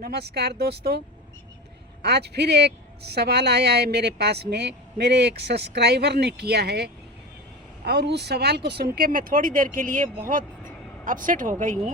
नमस्कार दोस्तों। आज फिर एक सवाल आया है मेरे पास में, मेरे एक सब्सक्राइबर ने किया है और उस सवाल को सुन के मैं थोड़ी देर के लिए बहुत अपसेट हो गई हूँ।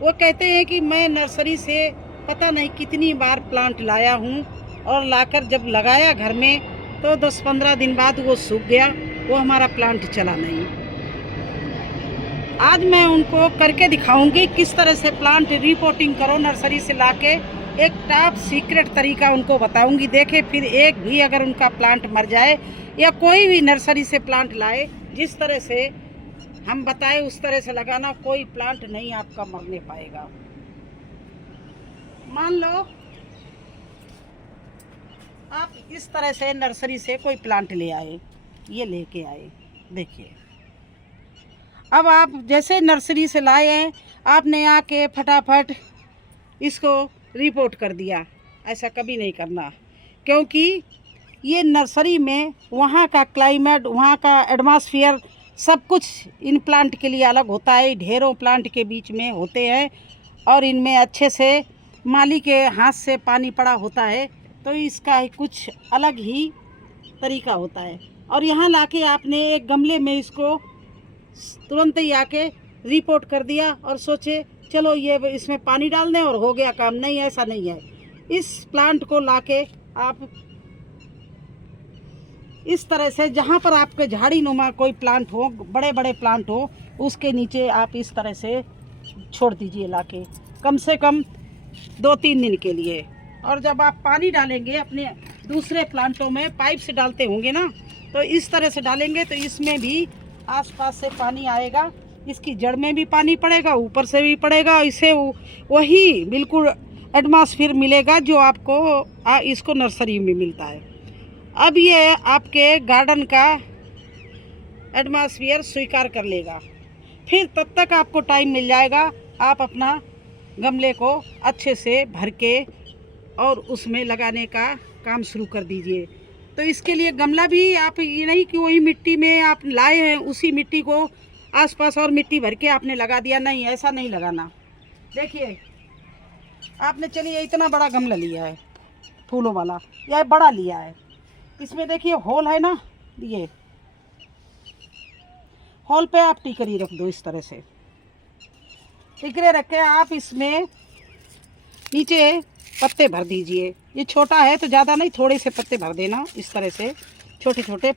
वो कहते हैं कि मैं नर्सरी से पता नहीं कितनी बार प्लांट लाया हूँ और लाकर जब लगाया घर में तो 10-15 दिन बाद वो सूख गया, वो हमारा प्लांट चला नहीं। आज मैं उनको करके दिखाऊंगी किस तरह से प्लांट रिपोर्टिंग करो नर्सरी से लाके। एक टॉप सीक्रेट तरीका उनको बताऊंगी। देखे फिर एक भी अगर उनका प्लांट मर जाए या कोई भी नर्सरी से प्लांट लाए, जिस तरह से हम बताए उस तरह से लगाना, कोई प्लांट नहीं आपका मरने पाएगा। मान लो आप इस तरह से नर्सरी से कोई प्लांट ले आए, ये लेके आए, देखिए। अब आप जैसे नर्सरी से लाए हैं, आपने आके फटाफट इसको रिपोर्ट कर दिया। ऐसा कभी नहीं करना, क्योंकि ये नर्सरी में वहाँ का क्लाइमेट, वहाँ का एटमॉस्फेयर, सब कुछ इन प्लांट के लिए अलग होता है। ढेरों प्लांट के बीच में होते हैं और इनमें अच्छे से माली के हाथ से पानी पड़ा होता है, तो इसका कुछ अलग ही तरीका होता है। और यहाँ लाके आपने एक गमले में इसको तुरंत ही आके रिपोर्ट कर दिया और सोचे चलो ये इसमें पानी डाल दें और हो गया काम। नहीं, ऐसा नहीं है। इस प्लांट को लाके आप इस तरह से, जहाँ पर आपके झाड़ी नुमा कोई प्लांट हो, बड़े बड़े प्लांट हो, उसके नीचे आप इस तरह से छोड़ दीजिए लाके, कम से कम 2-3 दिन के लिए। और जब आप पानी डालेंगे अपने दूसरे प्लांटों में, पाइप से डालते होंगे ना, तो इस तरह से डालेंगे तो इसमें भी आसपास से पानी आएगा, इसकी जड़ में भी पानी पड़ेगा, ऊपर से भी पड़ेगा। इसे वही बिल्कुल एटमॉस्फेयर मिलेगा जो आपको इसको नर्सरी में मिलता है। अब ये आपके गार्डन का एटमॉस्फेयर स्वीकार कर लेगा। फिर तब तक आपको टाइम मिल जाएगा, आप अपना गमले को अच्छे से भर के और उसमें लगाने का काम शुरू कर दीजिए। तो इसके लिए गमला भी आप ये नहीं कि वही मिट्टी में आप लाए हैं उसी मिट्टी को आसपास और मिट्टी भर के आपने लगा दिया। नहीं, ऐसा नहीं लगाना। देखिए, आपने चलिए इतना बड़ा गमला लिया है फूलों वाला, या बड़ा लिया है, इसमें देखिए होल है ना, ये होल पे आप टिकरी रख दो। इस तरह से टिकरे रख के आप इसमें नीचे पत्ते भर दीजिए। ये छोटा है तो ज़्यादा नहीं, थोड़े से पत्ते भर देना। इस तरह से छोटे छोटे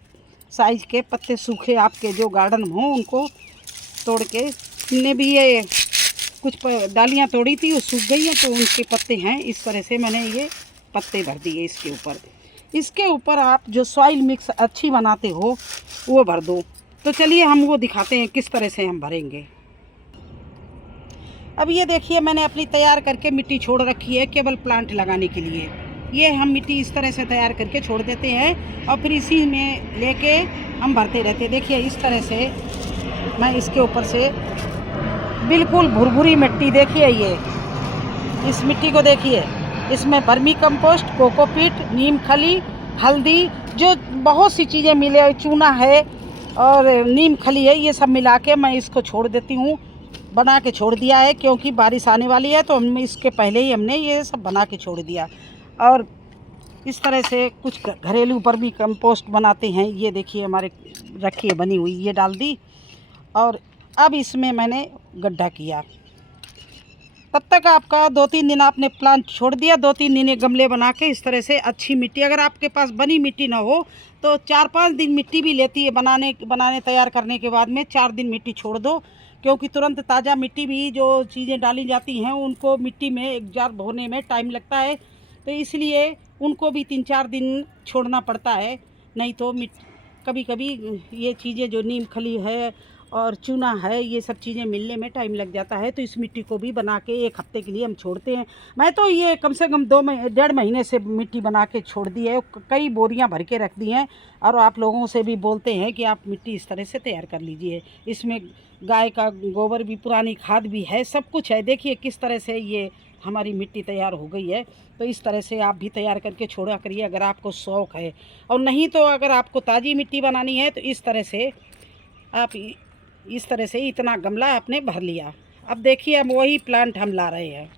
साइज के पत्ते, सूखे आपके जो गार्डन में हों उनको तोड़ के। हमने भी ये कुछ डालियाँ तोड़ी थी, वो सूख गई हैं तो उनके पत्ते हैं। इस तरह से मैंने ये पत्ते भर दिए इसके ऊपर। इसके ऊपर आप जो सॉइल मिक्स अच्छी बनाते हो वो भर दो। तो चलिए हम वो दिखाते हैं किस तरह से हम भरेंगे। अब ये देखिए, मैंने अपनी तैयार करके मिट्टी छोड़ रखी है केवल प्लांट लगाने के लिए। ये हम मिट्टी इस तरह से तैयार करके छोड़ देते हैं और फिर इसी में लेके हम भरते रहते हैं। देखिए इस तरह से मैं इसके ऊपर से बिल्कुल भुरभुरी मिट्टी, देखिए ये इस मिट्टी को देखिए, इसमें वर्मी कंपोस्ट, कोकोपीट, नीम खली, हल्दी, जो बहुत सी चीज़ें मिले, चूना है और नीम खली है, ये सब मिला के मैं इसको छोड़ देती हूँ। बना के छोड़ दिया है क्योंकि बारिश आने वाली है, तो हम इसके पहले ही हमने ये सब बना के छोड़ दिया। और इस तरह से कुछ घरेलू वर्मी कंपोस्ट बनाते हैं। ये देखिए हमारे रखी है बनी हुई, ये डाल दी और अब इसमें मैंने गड्ढा किया। तब तक आपका 2-3 दिन आपने प्लांट छोड़ दिया, 2-3 दिन ये गमले बना के इस तरह से अच्छी मिट्टी, अगर आपके पास बनी मिट्टी ना हो तो 4-5 दिन मिट्टी भी लेती है बनाने तैयार करने के बाद में। 4 दिन मिट्टी छोड़ दो, क्योंकि तुरंत ताज़ा मिट्टी भी जो चीज़ें डाली जाती हैं उनको मिट्टी में एब्जॉर्ब होने में टाइम लगता है, तो इसलिए उनको भी 3-4 दिन छोड़ना पड़ता है। नहीं तो कभी कभी ये चीज़ें जो नीम खली है और चूना है, ये सब चीज़ें मिलने में टाइम लग जाता है। तो इस मिट्टी को भी बना के 1 हफ्ते के लिए हम छोड़ते हैं। मैं तो ये कम से कम 1.5 महीने से मिट्टी बना के छोड़ दी है, कई बोरियां भर के रख दी हैं। और आप लोगों से भी बोलते हैं कि आप मिट्टी इस तरह से तैयार कर लीजिए। इसमें गाय का गोबर भी, पुरानी खाद भी है, सब कुछ है। देखिए किस तरह से ये हमारी मिट्टी तैयार हो गई है। तो इस तरह से आप भी तैयार करके छोड़ा करिए अगर आपको शौक़ है। और नहीं तो अगर आपको ताज़ी मिट्टी बनानी है तो इस तरह से आप इस तरह से इतना गमला आपने भर लिया। अब देखिए, अब वही प्लांट हम ला रहे हैं।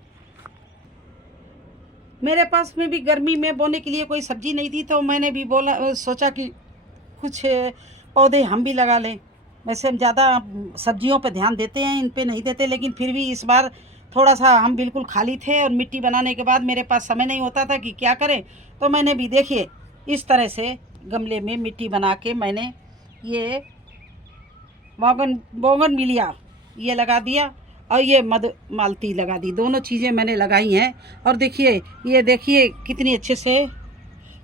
मेरे पास में भी गर्मी में बोने के लिए कोई सब्जी नहीं थी, तो मैंने भी बोला, सोचा कि कुछ पौधे हम भी लगा लें। वैसे हम ज़्यादा सब्जियों पे ध्यान देते हैं, इन पे नहीं देते, लेकिन फिर भी इस बार थोड़ा सा हम बिल्कुल खाली थे और मिट्टी बनाने के बाद मेरे पास समय नहीं होता था कि क्या करें। तो मैंने भी देखिए इस तरह से गमले में मिट्टी बना के मैंने ये बोगनविलिया ये लगा दिया और ये मधुमालती लगा दी। दोनों चीज़ें मैंने लगाई हैं। और देखिए ये देखिए कितनी अच्छे से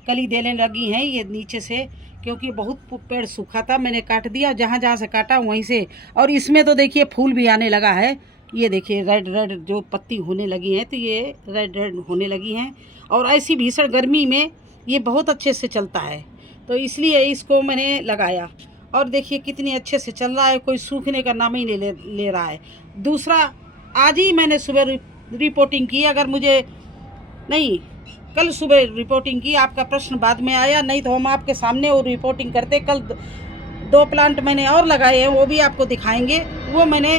कली देने लगी हैं ये नीचे से, क्योंकि बहुत पेड़ सूखा था, मैंने काट दिया जहाँ जहाँ से काटा वहीं से। और इसमें तो देखिए फूल भी आने लगा है। ये देखिए रेड रेड जो पत्ती होने लगी हैं, तो ये रेड रेड होने लगी हैं। और ऐसी भीषण गर्मी में ये बहुत अच्छे से चलता है, तो इसलिए इसको मैंने लगाया। और देखिए कितनी अच्छे से चल रहा है, कोई सूखने का नाम ही नहीं ले रहा है। दूसरा, आज ही मैंने सुबह रिपोर्टिंग की, अगर मुझे नहीं कल सुबह रिपोर्टिंग की। आपका प्रश्न बाद में आया, नहीं तो हम आपके सामने वो रिपोर्टिंग करते। कल 2 प्लांट मैंने और लगाए हैं, वो भी आपको दिखाएंगे। वो मैंने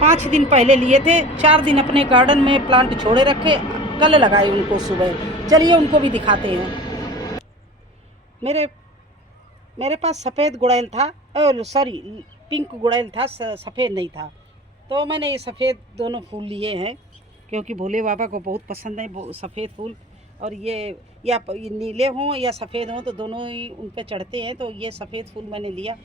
5 दिन पहले लिए थे, 4 दिन अपने गार्डन में प्लांट छोड़े रखे, कल लगाए उनको सुबह। चलिए उनको भी दिखाते हैं। मेरे पास सफ़ेद गुड़ैल था, और सॉरी पिंक गुड़ैल था, सफ़ेद नहीं था। तो मैंने ये सफ़ेद दोनों फूल लिए हैं, क्योंकि भोले बाबा को बहुत पसंद है सफ़ेद फूल। और ये या नीले हों या सफ़ेद हों, तो दोनों ही उन पे चढ़ते हैं। तो ये सफ़ेद फूल मैंने लिया।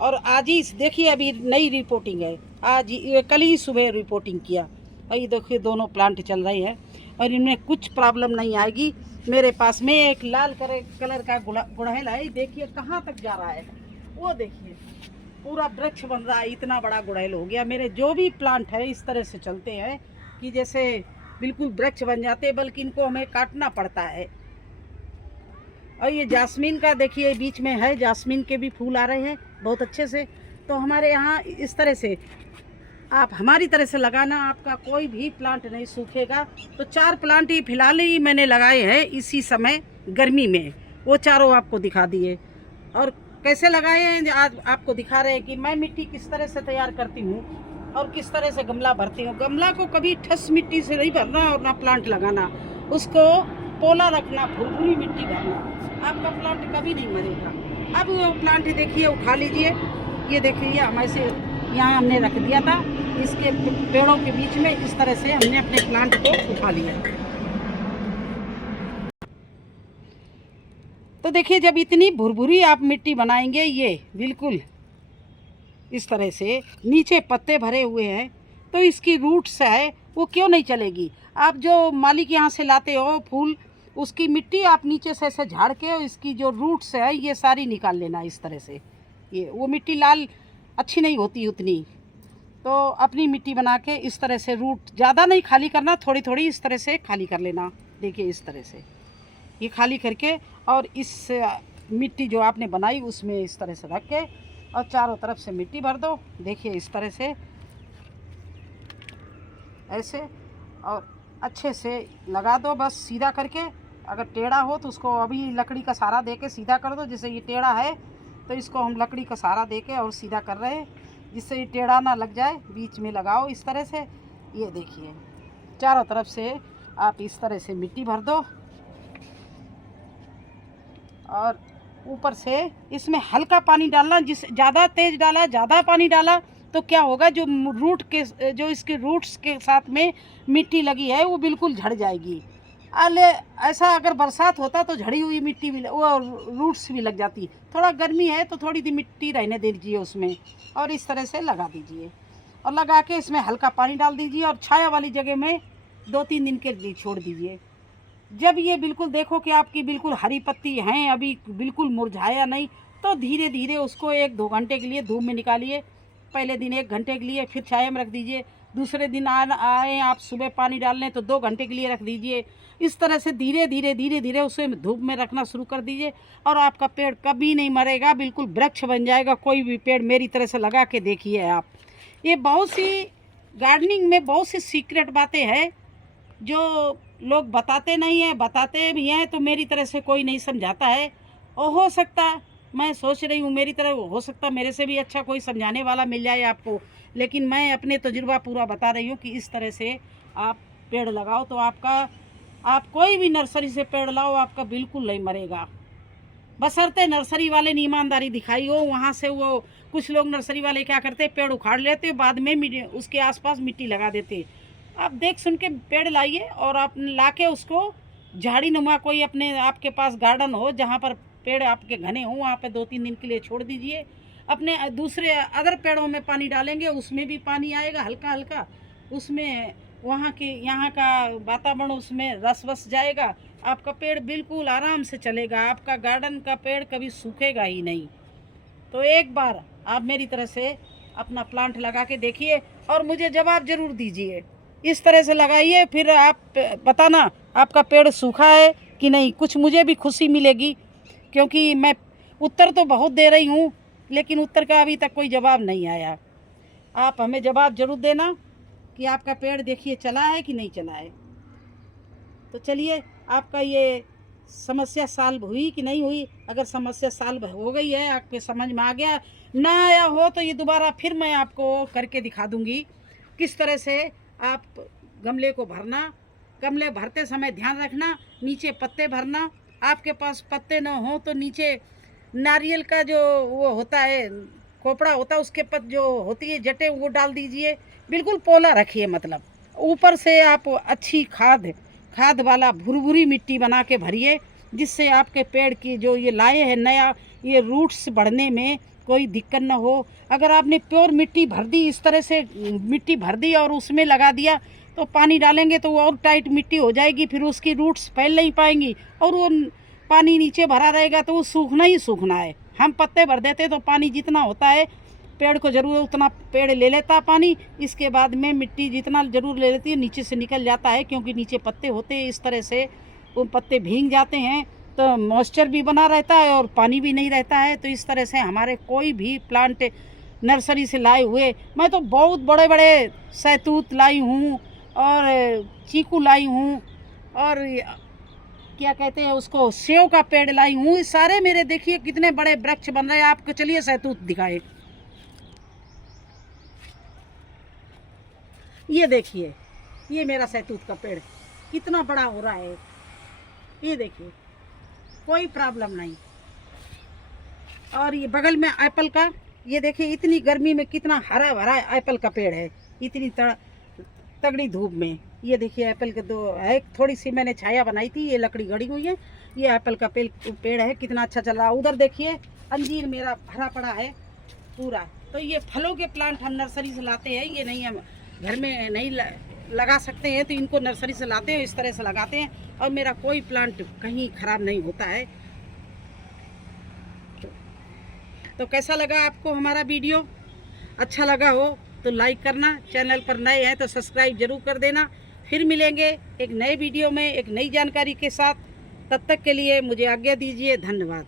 और आज ही देखिए अभी नई रिपोर्टिंग है, आज ये कल ही सुबह रिपोर्टिंग किया। और ये देखिए दोनों प्लांट चल रहे हैं और इनमें कुछ प्रॉब्लम नहीं आएगी। मेरे पास में एक लाल कलर का गुड़हल है, देखिए कहाँ तक जा रहा है, वो देखिए पूरा वृक्ष बन रहा है, इतना बड़ा गुड़हल हो गया। मेरे जो भी प्लांट है इस तरह से चलते हैं कि जैसे बिल्कुल वृक्ष बन जाते, बल्कि इनको हमें काटना पड़ता है। और ये जास्मीन का देखिए बीच में है, जास्मीन के भी फूल आ रहे हैं बहुत अच्छे से। तो हमारे यहाँ इस तरह से आप हमारी तरह से लगाना, आपका कोई भी प्लांट नहीं सूखेगा। तो 4 प्लांट ही फिलहाल ही मैंने लगाए हैं इसी समय गर्मी में, वो चारों आपको दिखा दिए। और कैसे लगाए हैं आज आपको दिखा रहे हैं कि मैं मिट्टी किस तरह से तैयार करती हूँ और किस तरह से गमला भरती हूँ। गमला को कभी ठस मिट्टी से नहीं भरना और ना प्लांट लगाना, उसको पोला रखना, भुरभुरी मिट्टी भरना, आपका प्लांट कभी नहीं मरेगा। अब वो प्लांट देखिए उठा लीजिए, ये देखिए हम ऐसे यहाँ हमने रख दिया था, इसके पेड़ों के बीच में इस तरह से हमने अपने प्लांट को उठा लिया। तो देखिए जब इतनी भुरभुरी आप मिट्टी बनाएंगे, ये बिल्कुल इस तरह से नीचे पत्ते भरे हुए हैं, तो इसकी रूट्स है वो क्यों नहीं चलेगी। आप जो मालिक यहाँ से लाते हो फूल, उसकी मिट्टी आप नीचे से ऐसे झाड़ के इसकी जो रूट्स है ये सारी निकाल लेना इस तरह से। ये वो मिट्टी लाल अच्छी नहीं होती उतनी, तो अपनी मिट्टी बना के इस तरह से रूट ज़्यादा नहीं खाली करना, थोड़ी थोड़ी इस तरह से खाली कर लेना। देखिए इस तरह से ये खाली करके, और इस मिट्टी जो आपने बनाई उसमें इस तरह से रख के और चारों तरफ से मिट्टी भर दो। देखिए इस तरह से ऐसे, और अच्छे से लगा दो बस सीधा करके। अगर टेढ़ा हो तो उसको अभी लकड़ी का सहारा दे के सीधा कर दो। जैसे ये टेढ़ा है तो इसको हम लकड़ी का सहारा दे के और सीधा कर रहे हैं, जिससे ये टेढ़ा ना लग जाए। बीच में लगाओ इस तरह से। ये देखिए चारों तरफ से आप इस तरह से मिट्टी भर दो, और ऊपर से इसमें हल्का पानी डालना। जिस ज़्यादा तेज़ डाला, ज़्यादा पानी डाला तो क्या होगा, जो रूट के जो इसके रूट्स के साथ में मिट्टी लगी है वो बिल्कुल झड़ जाएगी। अले ऐसा अगर बरसात होता तो झड़ी हुई मिट्टी भी वो रूट्स भी लग जाती। थोड़ा गर्मी है तो थोड़ी सी मिट्टी रहने दीजिए उसमें, और इस तरह से लगा दीजिए। और लगा के इसमें हल्का पानी डाल दीजिए और छाया वाली जगह में 2-3 दिन के लिए छोड़ दीजिए। जब ये बिल्कुल देखो कि आपकी बिल्कुल हरी पत्ती हैं, अभी बिल्कुल मुरझाया नहीं, तो धीरे धीरे उसको 1-2 घंटे के लिए धूप में निकालिए। पहले दिन 1 घंटे के लिए, फिर छाया में रख दीजिए। दूसरे दिन आए आप सुबह पानी डालने तो 2 घंटे के लिए रख दीजिए। इस तरह से धीरे धीरे उसे धूप में रखना शुरू कर दीजिए, और आपका पेड़ कभी नहीं मरेगा, बिल्कुल वृक्ष बन जाएगा। कोई भी पेड़ मेरी तरह से लगा के देखिए आप। ये बहुत सी गार्डनिंग में बहुत सी सीक्रेट बातें हैं जो लोग बताते नहीं हैं, बताते भी हैं तो मेरी तरह से कोई नहीं समझाता है। और हो सकता, मैं सोच रही हूँ मेरी तरह हो सकता मेरे से भी अच्छा कोई समझाने वाला मिल जाए आपको, लेकिन मैं अपने तजुर्बा पूरा बता रही हूँ कि इस तरह से आप पेड़ लगाओ तो आपका आप कोई भी नर्सरी से पेड़ लाओ, आपका बिल्कुल नहीं मरेगा, बशर्ते नर्सरी वाले ने ईमानदारी दिखाई हो। वहाँ से वो कुछ लोग नर्सरी वाले क्या करते, पेड़ उखाड़ लेते, बाद में उसके आसपास मिट्टी लगा देते। आप देख सुन के पेड़ लाइए और आप ला के उसको झाड़ी नुमा कोई अपने आपके पास गार्डन हो जहाँ पर पेड़ आपके घने हों, वहाँ पे 2-3 दिन के लिए छोड़ दीजिए। अपने दूसरे अदर पेड़ों में पानी डालेंगे, उसमें भी पानी आएगा हल्का हल्का, उसमें वहाँ के यहाँ का वातावरण उसमें रस बस जाएगा, आपका पेड़ बिल्कुल आराम से चलेगा, आपका गार्डन का पेड़ कभी सूखेगा ही नहीं। तो एक बार आप मेरी तरह से अपना प्लांट लगा के देखिए और मुझे जवाब ज़रूर दीजिए। इस तरह से लगाइए, फिर आप बताना आपका पेड़ सूखा है कि नहीं। कुछ मुझे भी खुशी मिलेगी, क्योंकि मैं उत्तर तो बहुत दे रही हूँ, लेकिन उत्तर का अभी तक कोई जवाब नहीं आया। आप हमें जवाब ज़रूर देना कि आपका पेड़ देखिए चला है कि नहीं चला है। तो चलिए, आपका ये समस्या सॉल्व हुई कि नहीं हुई। अगर समस्या सॉल्व हो गई है, आपके समझ में आ गया, ना आया हो तो ये दोबारा फिर मैं आपको करके दिखा दूँगी किस तरह से आप गमले को भरना। गमले भरते समय ध्यान रखना, नीचे पत्ते भरना। आपके पास पत्ते ना हो तो नीचे नारियल का जो वो होता है, खोपड़ा होता है, उसके पत्ते जो होती है जटें, वो डाल दीजिए। बिल्कुल पोला रखिए, मतलब ऊपर से आप अच्छी खाद वाला भुरभुरी मिट्टी बना के भरिए, जिससे आपके पेड़ की जो ये लाए हैं नया, ये रूट्स बढ़ने में कोई दिक्कत ना हो। अगर आपने प्योर मिट्टी भर दी, इस तरह से मिट्टी भर दी और उसमें लगा दिया, तो पानी डालेंगे तो वो और टाइट मिट्टी हो जाएगी, फिर उसकी रूट्स फैल नहीं पाएंगी और वो पानी नीचे भरा रहेगा तो वो सूखना ही सूखना है। हम पत्ते भर देते तो पानी जितना होता है पेड़ को ज़रूर उतना पेड़ ले लेता पानी, इसके बाद में मिट्टी जितना ज़रूर ले लेती है नीचे से निकल जाता है, क्योंकि नीचे पत्ते होते हैं। इस तरह से वो पत्ते भीग जाते हैं तो मॉइस्चर भी बना रहता है और पानी भी नहीं रहता है। तो इस तरह से हमारे कोई भी प्लांट नर्सरी से लाए हुए, मैं तो बहुत बड़े बड़े सहतूत लाई हूँ और चीकू लाई हूँ और क्या कहते हैं उसको, सेव का पेड़ लाई हूँ। ये सारे मेरे देखिए कितने बड़े वृक्ष बन रहे हैं। आपको चलिए सहतूत दिखाए, ये देखिए, ये मेरा सहतूत का पेड़ कितना बड़ा हो रहा है, ये देखिए, कोई प्रॉब्लम नहीं। और ये बगल में एप्पल का, ये देखिए इतनी गर्मी में कितना हरा भरा एप्पल का पेड़ है, इतनी तगड़ी धूप में। ये देखिए एप्पल के दो है, थोड़ी सी मैंने छाया बनाई थी, ये लकड़ी गड़ी हुई है। ये एप्पल का पेड़ है, कितना अच्छा चल रहा है। उधर देखिए अंजीर मेरा भरा पड़ा है पूरा। तो ये फलों के प्लांट हम नर्सरी से लाते हैं, ये नहीं हम घर में नहीं लगा सकते हैं, तो इनको नर्सरी से लाते हैं, इस तरह से लगाते हैं और मेरा कोई प्लांट कहीं ख़राब नहीं होता है। तो कैसा लगा आपको हमारा वीडियो? अच्छा लगा हो तो लाइक करना, चैनल पर नए हैं तो सब्सक्राइब जरूर कर देना। फिर मिलेंगे एक नए वीडियो में एक नई जानकारी के साथ। तब तक के लिए मुझे आज्ञा दीजिए, धन्यवाद।